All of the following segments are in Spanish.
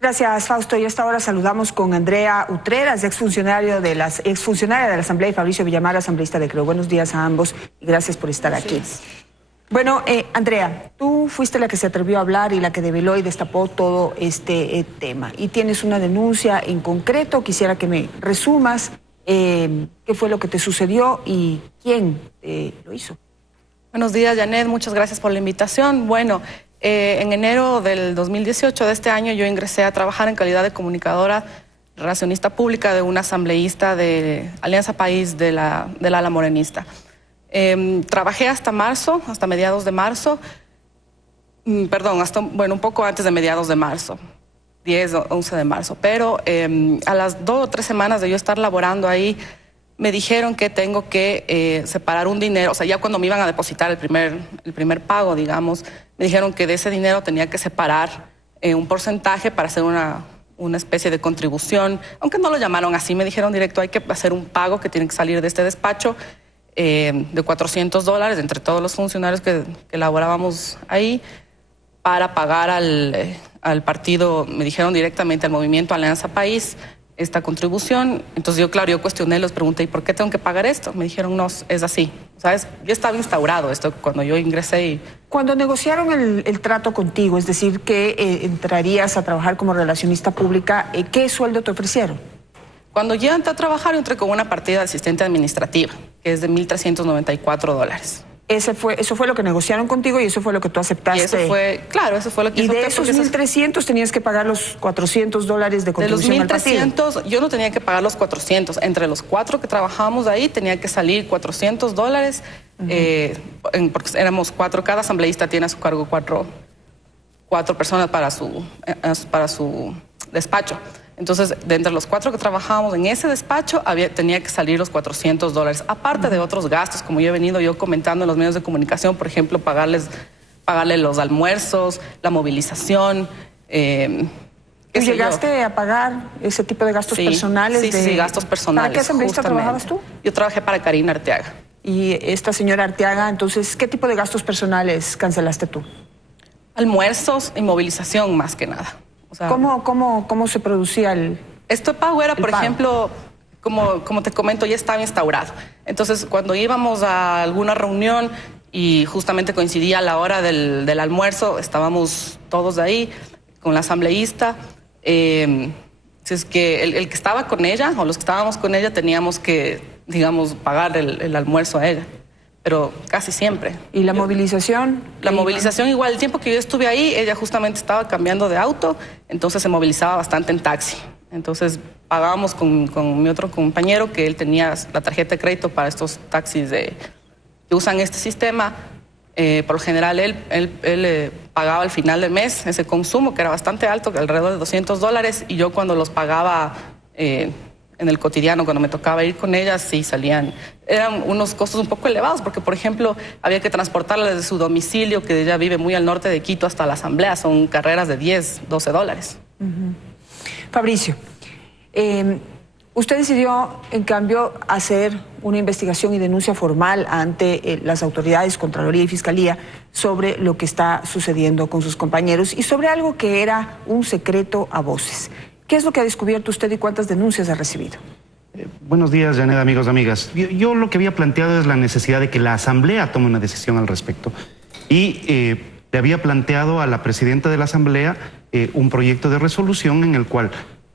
Gracias, Fausto. Y a esta hora saludamos con Andrea Utreras, exfuncionaria de la Asamblea, y Fabricio Villamar, asambleísta de Creo. Buenos días a ambos y gracias por estar aquí. Bueno, Andrea, tú fuiste la que se atrevió a hablar y la que develó y destapó todo este tema. Y tienes una denuncia en concreto. Quisiera que me resumas qué fue lo que te sucedió y quién lo hizo. Buenos días, Janet. Muchas gracias por la invitación. Bueno, en enero del 2018 de este año yo ingresé a trabajar en calidad de comunicadora relacionista pública de una asambleísta de Alianza País del ala morenista. Trabajé hasta marzo, hasta mediados de marzo, perdón, un poco antes de mediados de marzo, 10 o 11 de marzo, pero a las 2 o 3 semanas de yo estar laborando ahí, me dijeron que tengo que separar un dinero, o sea, ya cuando me iban a depositar el primer pago, digamos, me dijeron que de ese dinero tenía que separar un porcentaje para hacer una especie de contribución, aunque no lo llamaron así, me dijeron directo, hay que hacer un pago que tiene que salir de este despacho de $400 entre todos los funcionarios que laborábamos ahí para pagar al partido, me dijeron directamente al movimiento Alianza País, esta contribución. Entonces yo, claro, yo cuestioné, les pregunté, ¿y por qué tengo que pagar esto? Me dijeron, no, es así. ¿Sabes? Ya estaba instaurado esto cuando yo ingresé. Y... Cuando negociaron el trato contigo, es decir, que entrarías a trabajar como relacionista pública, ¿qué sueldo te ofrecieron? Cuando yo entré a trabajar, yo entré con una partida de asistente administrativa, que es de $1,394. Eso fue lo que negociaron contigo y eso fue lo que tú aceptaste. Y eso fue, claro, eso fue lo que acepté. Y de esos 1.300 tenías que pagar los $400 de contribución al partido. De los 1.300 yo no tenía que pagar los 400. Entre los 4 que trabajábamos ahí tenía que salir $400, porque éramos 4, cada asambleísta tiene a su cargo 4 personas para su despacho. Entonces, de entre los 4 que trabajábamos en ese despacho, tenía que salir los $400, aparte de otros gastos, como yo he venido comentando en los medios de comunicación, por ejemplo, pagarle los almuerzos, la movilización. ¿Tú llegaste a pagar ese tipo de gastos personales? Sí, gastos personales. ¿Para qué asambleísta trabajabas tú? Yo trabajé para Karina Arteaga. Y esta señora Arteaga, entonces, ¿qué tipo de gastos personales cancelaste tú? Almuerzos y movilización, más que nada. O sea, ¿Cómo se producía este pago era, por ejemplo, como te comento, ya estaba instaurado. Entonces, cuando íbamos a alguna reunión y justamente coincidía la hora del almuerzo, estábamos todos ahí con la asambleísta. Es que el que estaba con ella, o los que estábamos con ella, teníamos que, digamos, pagar el almuerzo a ella. Pero casi siempre. ¿Y la movilización? La movilización igual, el tiempo que yo estuve ahí, ella justamente estaba cambiando de auto, entonces se movilizaba bastante en taxi. Entonces pagábamos con mi otro compañero, que él tenía la tarjeta de crédito para estos taxis que usan este sistema. Por lo general él pagaba al final del mes ese consumo, que era bastante alto, alrededor de $200, y yo cuando los pagaba... en el cotidiano, cuando me tocaba ir con ellas, sí salían, eran unos costos un poco elevados, porque, por ejemplo, había que transportarla desde su domicilio, que ella vive muy al norte de Quito, hasta la asamblea, son carreras de $10, $12. Fabricio, usted decidió, en cambio, hacer una investigación y denuncia formal ante las autoridades, Contraloría y Fiscalía, sobre lo que está sucediendo con sus compañeros y sobre algo que era un secreto a voces. ¿Qué es lo que ha descubierto usted y cuántas denuncias ha recibido? Buenos días, Janet, amigos, amigas. Yo lo que había planteado es la necesidad de que la Asamblea tome una decisión al respecto. Y le había planteado a la presidenta de la Asamblea un proyecto de resolución en el cual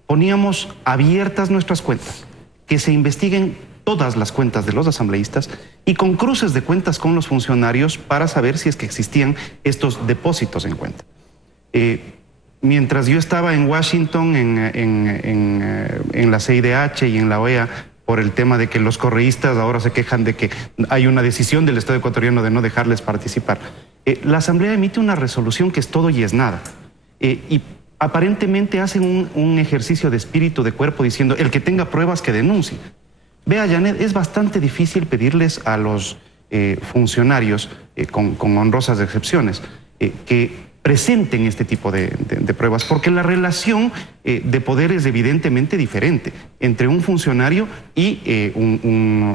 poníamos abiertas nuestras cuentas, que se investiguen todas las cuentas de los asambleístas y con cruces de cuentas con los funcionarios para saber si es que existían estos depósitos en cuenta. Mientras yo estaba en Washington, en la CIDH y en la OEA, por el tema de que los correístas ahora se quejan de que hay una decisión del Estado ecuatoriano de no dejarles participar, la Asamblea emite una resolución que es todo y es nada. Y aparentemente hacen un ejercicio de espíritu de cuerpo diciendo el que tenga pruebas que denuncie. Vea, Janet, es bastante difícil pedirles a los funcionarios, con honrosas excepciones, que presenten este tipo de pruebas, porque la relación de poder es evidentemente diferente entre un funcionario y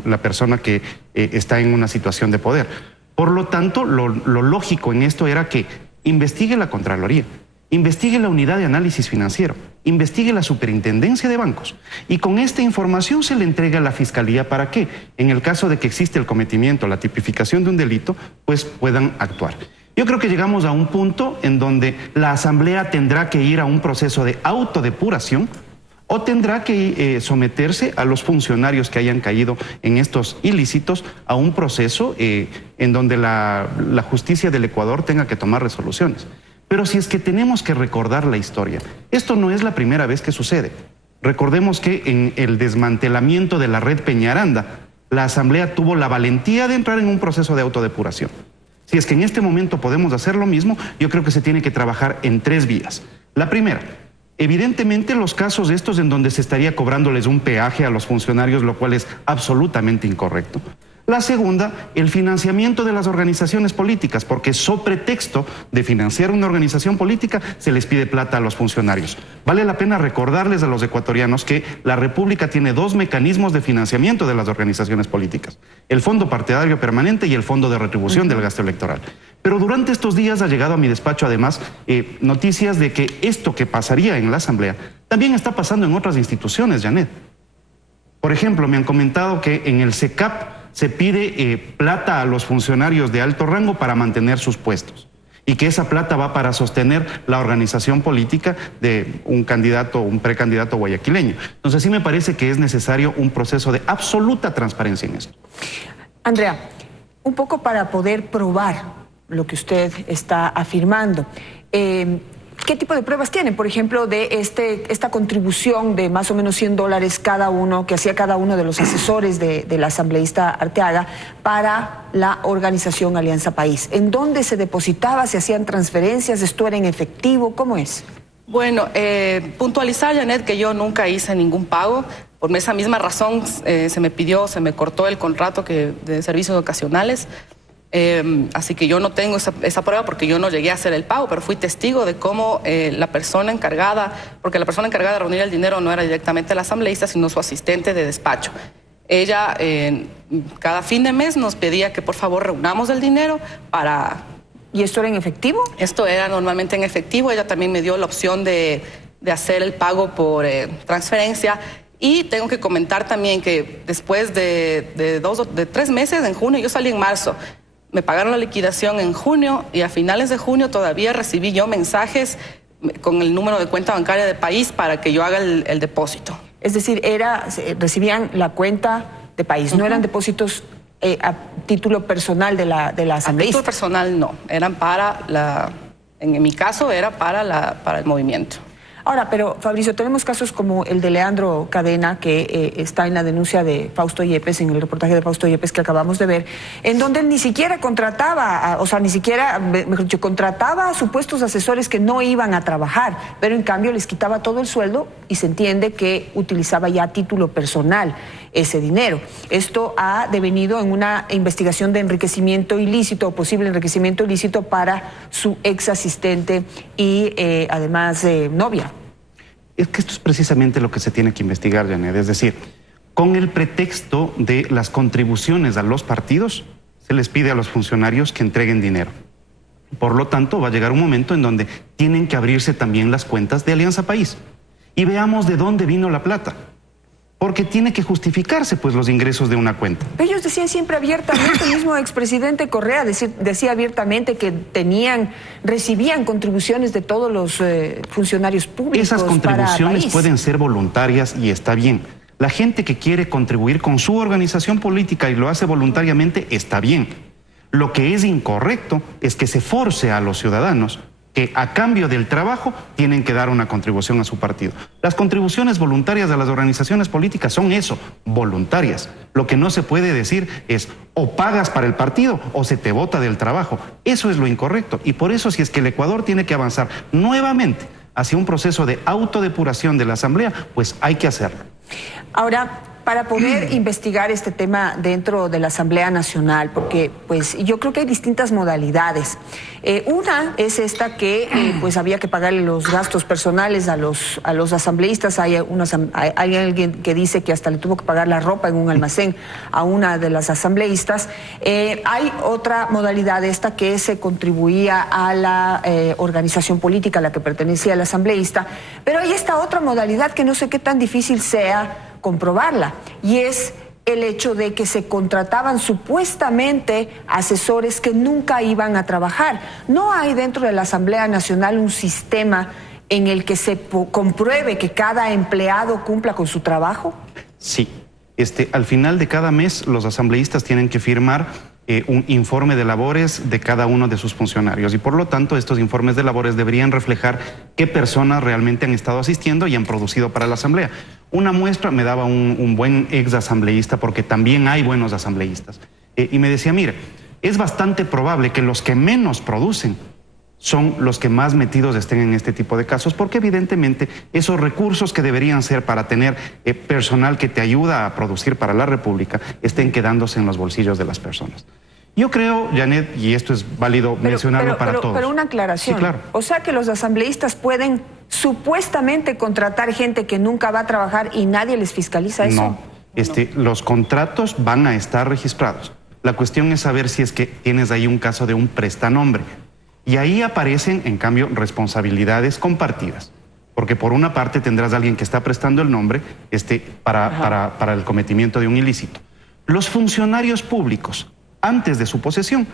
la persona que está en una situación de poder. Por lo tanto, lo lógico en esto era que investigue la Contraloría, investigue la unidad de análisis financiero, investigue la superintendencia de bancos y con esta información se le entrega a la Fiscalía para que, en el caso de que existe el cometimiento, la tipificación de un delito, pues puedan actuar. Yo creo que llegamos a un punto en donde la Asamblea tendrá que ir a un proceso de autodepuración o tendrá que someterse a los funcionarios que hayan caído en estos ilícitos a un proceso en donde la justicia del Ecuador tenga que tomar resoluciones. Pero si es que tenemos que recordar la historia, esto no es la primera vez que sucede. Recordemos que en el desmantelamiento de la red Peñaranda, la Asamblea tuvo la valentía de entrar en un proceso de autodepuración. Si es que en este momento podemos hacer lo mismo, yo creo que se tiene que trabajar en 3 vías. La primera, evidentemente los casos estos en donde se estaría cobrándoles un peaje a los funcionarios, lo cual es absolutamente incorrecto. La segunda, el financiamiento de las organizaciones políticas, porque sobre pretexto de financiar una organización política se les pide plata a los funcionarios. Vale la pena recordarles a los ecuatorianos que la República tiene 2 mecanismos de financiamiento de las organizaciones políticas: el Fondo Partidario Permanente y el Fondo de Retribución del Gasto Electoral. Pero durante estos días ha llegado a mi despacho además noticias de que esto que pasaría en la Asamblea también está pasando en otras instituciones, Janet. Por ejemplo, me han comentado que en el SECAP se pide plata a los funcionarios de alto rango para mantener sus puestos y que esa plata va para sostener la organización política de un candidato, un precandidato guayaquileño. Entonces sí me parece que es necesario un proceso de absoluta transparencia en esto. Andrea, un poco para poder probar lo que usted está afirmando, ¿qué tipo de pruebas tienen? Por ejemplo, de esta contribución de más o menos $100 cada uno, que hacía cada uno de los asesores del asambleísta Arteaga para la organización Alianza País. ¿En dónde se depositaba? ¿Se hacían transferencias? ¿Esto era en efectivo? ¿Cómo es? Bueno, puntualizar, Janet, que yo nunca hice ningún pago. Por esa misma razón se me cortó el contrato de servicios ocasionales. Así que yo no tengo esa prueba porque yo no llegué a hacer el pago, pero fui testigo de cómo la persona encargada, porque la persona encargada de reunir el dinero no era directamente la asambleísta, sino su asistente de despacho. Ella cada fin de mes nos pedía que por favor reunamos el dinero para... ¿Y esto era en efectivo? Esto era normalmente en efectivo. Ella también me dio la opción de hacer el pago por transferencia. Y tengo que comentar también que después de 3 meses, en junio, yo salí en marzo, me pagaron la liquidación en junio y a finales de junio todavía recibí yo mensajes con el número de cuenta bancaria de País para que yo haga el depósito. Es decir, recibían la cuenta de País, no eran depósitos a título personal de la asambleísta. A título personal no, eran en mi caso era para el movimiento. Ahora, pero Fabricio, tenemos casos como el de Leandro Cadena, que está en la denuncia de Fausto Yepes, en el reportaje de Fausto Yepes que acabamos de ver, en donde él ni siquiera contrataba, mejor dicho, contrataba a supuestos asesores que no iban a trabajar, pero en cambio les quitaba todo el sueldo y se entiende que utilizaba ya a título personal ese dinero. Esto ha devenido en una investigación de enriquecimiento ilícito o posible enriquecimiento ilícito para su ex asistente y además novia. Es que esto es precisamente lo que se tiene que investigar, Janet. Es decir, con el pretexto de las contribuciones a los partidos, se les pide a los funcionarios que entreguen dinero. Por lo tanto, va a llegar un momento en donde tienen que abrirse también las cuentas de Alianza País. Y veamos de dónde vino la plata. Porque tiene que justificarse, pues, los ingresos de una cuenta. Ellos decían siempre abiertamente, el mismo expresidente Correa decía abiertamente que recibían contribuciones de todos los funcionarios públicos. Esas contribuciones pueden ser voluntarias y está bien. La gente que quiere contribuir con su organización política y lo hace voluntariamente, está bien. Lo que es incorrecto es que se force a los ciudadanos que a cambio del trabajo tienen que dar una contribución a su partido. Las contribuciones voluntarias de las organizaciones políticas son eso, voluntarias. Lo que no se puede decir es o pagas para el partido o se te bota del trabajo. Eso es lo incorrecto y por eso si es que el Ecuador tiene que avanzar nuevamente hacia un proceso de autodepuración de la Asamblea, pues hay que hacerlo. Ahora, para poder investigar este tema dentro de la Asamblea Nacional, porque pues yo creo que hay distintas modalidades. Una es esta que pues había que pagarle los gastos personales a los asambleístas. Hay alguien que dice que hasta le tuvo que pagar la ropa en un almacén a una de las asambleístas. Hay otra modalidad esta que se contribuía a la organización política a la que pertenecía el asambleísta, pero hay esta otra modalidad que no sé qué tan difícil sea comprobarla, y es el hecho de que se contrataban supuestamente asesores que nunca iban a trabajar. ¿No hay dentro de la Asamblea Nacional un sistema en el que se compruebe que cada empleado cumpla con su trabajo? Sí. Al final de cada mes los asambleístas tienen que firmar un informe de labores de cada uno de sus funcionarios, y por lo tanto estos informes de labores deberían reflejar qué personas realmente han estado asistiendo y han producido para la Asamblea. Una muestra me daba un buen ex asambleísta, porque también hay buenos asambleístas, y me decía, mire, es bastante probable que los que menos producen son los que más metidos estén en este tipo de casos, porque evidentemente esos recursos que deberían ser para tener personal que te ayuda a producir para la República estén quedándose en los bolsillos de las personas. Yo creo, Janet, y esto es válido mencionarlo para todos. Pero una aclaración. Sí, claro. O sea que los asambleístas pueden supuestamente contratar gente que nunca va a trabajar y nadie les fiscaliza eso. No, los contratos van a estar registrados. La cuestión es saber si es que tienes ahí un caso de un prestanombre. Y ahí aparecen, en cambio, responsabilidades compartidas. Porque por una parte tendrás a alguien que está prestando el nombre para el cometimiento de un ilícito. Los funcionarios públicos, antes de su posesión,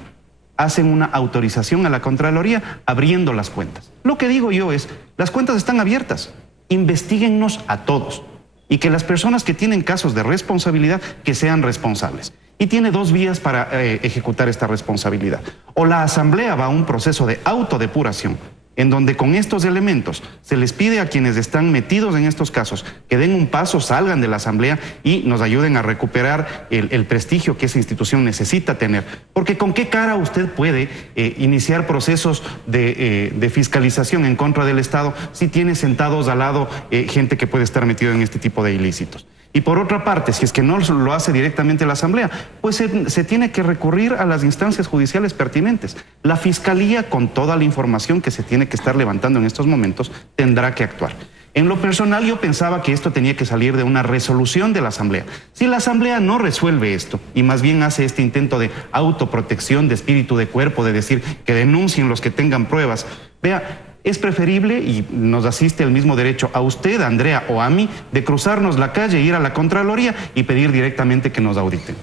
hacen una autorización a la Contraloría abriendo las cuentas. Lo que digo yo es, las cuentas están abiertas, investíguennos a todos, y que las personas que tienen casos de responsabilidad, que sean responsables. Y tiene dos vías para ejecutar esta responsabilidad. O la Asamblea va a un proceso de autodepuración, en donde con estos elementos se les pide a quienes están metidos en estos casos que den un paso, salgan de la Asamblea y nos ayuden a recuperar el prestigio que esa institución necesita tener. Porque ¿con qué cara usted puede iniciar procesos de fiscalización en contra del Estado si tiene sentados al lado gente que puede estar metido en este tipo de ilícitos? Y por otra parte, si es que no lo hace directamente la Asamblea, pues se tiene que recurrir a las instancias judiciales pertinentes. La Fiscalía, con toda la información que se tiene que estar levantando en estos momentos, tendrá que actuar. En lo personal, yo pensaba que esto tenía que salir de una resolución de la Asamblea. Si la Asamblea no resuelve esto y más bien hace este intento de autoprotección, de espíritu de cuerpo, de decir que denuncien los que tengan pruebas, vea, es preferible, y nos asiste el mismo derecho a usted, a Andrea o a mí, de cruzarnos la calle, ir a la Contraloría y pedir directamente que nos auditen.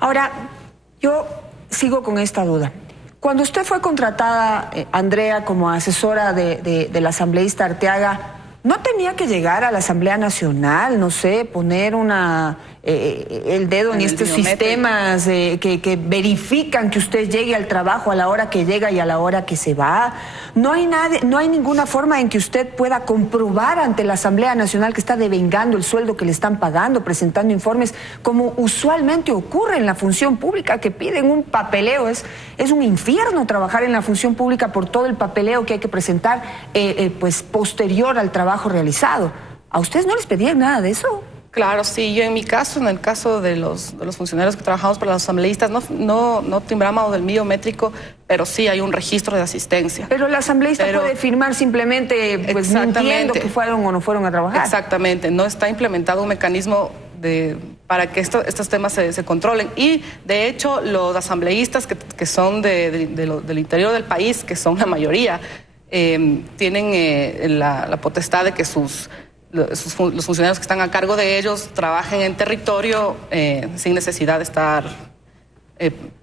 Ahora, yo sigo con esta duda. Cuando usted fue contratada, Andrea, como asesora de la asambleísta Arteaga, ¿no tenía que llegar a la Asamblea Nacional, no sé, poner el dedo en estos sistemas que verifican que usted llegue al trabajo a la hora que llega y a la hora que se va? No hay ninguna forma en que usted pueda comprobar ante la Asamblea Nacional que está devengando el sueldo que le están pagando, presentando informes, como usualmente ocurre en la función pública, que piden un papeleo. Es un infierno trabajar en la función pública por todo el papeleo que hay que presentar pues posterior al trabajo realizado. ¿A ustedes no les pedían nada de eso? Claro, sí. Yo en mi caso, en el caso de los funcionarios que trabajamos para los asambleístas, no timbramos del biométrico, pero sí hay un registro de asistencia. Pero la asambleísta puede firmar simplemente pues mintiendo que fueron o no fueron a trabajar. Exactamente. No está implementado un mecanismo para que estos temas se controlen. Y de hecho los asambleístas que son del interior del país, que son la mayoría, tienen la potestad de que los funcionarios que están a cargo de ellos trabajen en territorio sin necesidad de estar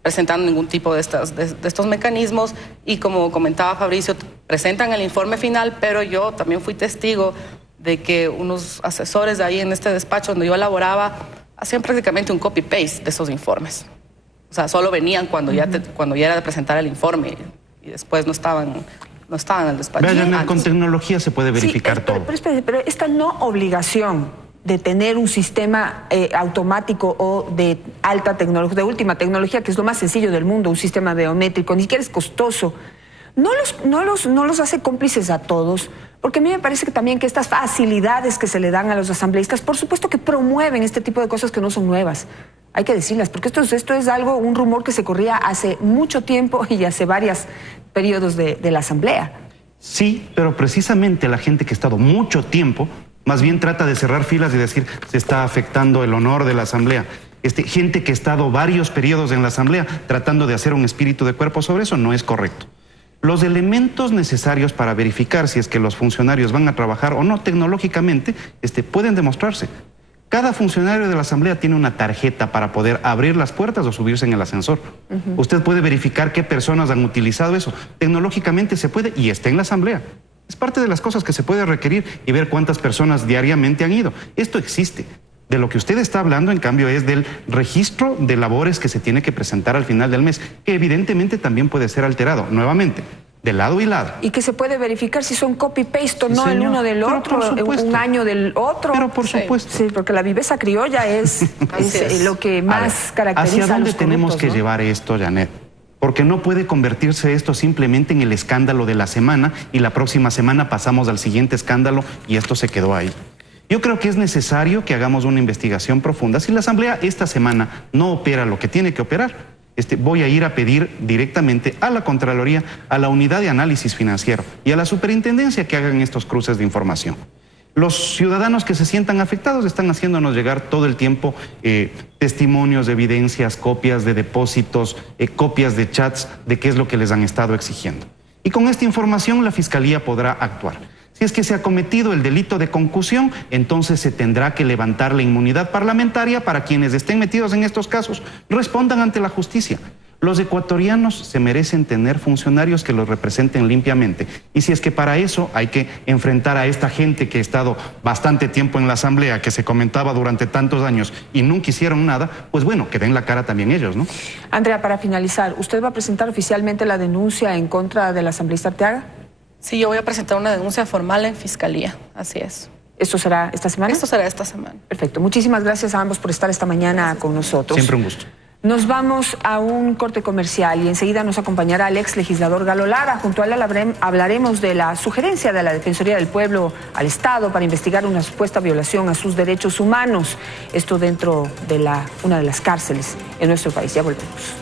presentando ningún tipo de estos mecanismos. Y como comentaba Fabricio, presentan el informe final, pero yo también fui testigo de que unos asesores de ahí en este despacho donde yo laboraba hacían prácticamente un copy-paste de esos informes. O sea, solo venían cuando ya era de presentar el informe y después no estaban en el despacho. Vean, con tecnología se puede verificar todo. Pero esta no obligación de tener un sistema automático o de alta tecnología, de última tecnología, que es lo más sencillo del mundo, un sistema biométrico, ni siquiera es costoso, no los hace cómplices a todos, porque a mí me parece que también que estas facilidades que se le dan a los asambleístas, por supuesto que promueven este tipo de cosas que no son nuevas. Hay que decirlas, porque esto es algo, un rumor que se corría hace mucho tiempo y hace varios periodos de la Asamblea. Sí, pero precisamente la gente que ha estado mucho tiempo, más bien trata de cerrar filas y decir, se está afectando el honor de la Asamblea. Gente que ha estado varios periodos en la Asamblea tratando de hacer un espíritu de cuerpo sobre eso no es correcto. Los elementos necesarios para verificar si es que los funcionarios van a trabajar o no tecnológicamente pueden demostrarse. Cada funcionario de la Asamblea tiene una tarjeta para poder abrir las puertas o subirse en el ascensor. Usted puede verificar qué personas han utilizado eso. Tecnológicamente se puede y está en la Asamblea. Es parte de las cosas que se puede requerir y ver cuántas personas diariamente han ido. Esto existe. De lo que usted está hablando, en cambio, es del registro de labores que se tiene que presentar al final del mes, que evidentemente también puede ser alterado, nuevamente, de lado y lado. Y que se puede verificar si son copy-paste o no, señor, el uno del otro, un año del otro. Pero por supuesto. Sí, porque la viveza criolla es lo que más caracteriza ¿hacia a los dónde tenemos corruptos, que llevar esto, Janet? Porque no puede convertirse esto simplemente en el escándalo de la semana y la próxima semana pasamos al siguiente escándalo y esto se quedó ahí. Yo creo que es necesario que hagamos una investigación profunda. Si la Asamblea esta semana no opera lo que tiene que operar, voy a ir a pedir directamente a la Contraloría, a la Unidad de Análisis Financiero y a la Superintendencia que hagan estos cruces de información. Los ciudadanos que se sientan afectados están haciéndonos llegar todo el tiempo testimonios, evidencias, copias de depósitos, copias de chats de qué es lo que les han estado exigiendo. Y con esta información la Fiscalía podrá actuar. Si es que se ha cometido el delito de concusión, entonces se tendrá que levantar la inmunidad parlamentaria para quienes estén metidos en estos casos, respondan ante la justicia. Los ecuatorianos se merecen tener funcionarios que los representen limpiamente. Y si es que para eso hay que enfrentar a esta gente que ha estado bastante tiempo en la Asamblea, que se comentaba durante tantos años y nunca hicieron nada, pues bueno, que den la cara también ellos, ¿no? Andrea, para finalizar, ¿usted va a presentar oficialmente la denuncia en contra del asambleísta Arteaga? Sí, yo voy a presentar una denuncia formal en Fiscalía, así es. ¿Esto será esta semana? Esto será esta semana. Perfecto. Muchísimas gracias a ambos por estar esta mañana con nosotros. Siempre un gusto. Nos vamos a un corte comercial y enseguida nos acompañará el ex legislador Galo Lara. Junto a él hablaremos de la sugerencia de la Defensoría del Pueblo al Estado para investigar una supuesta violación a sus derechos humanos. Esto dentro de una de las cárceles en nuestro país. Ya volvemos.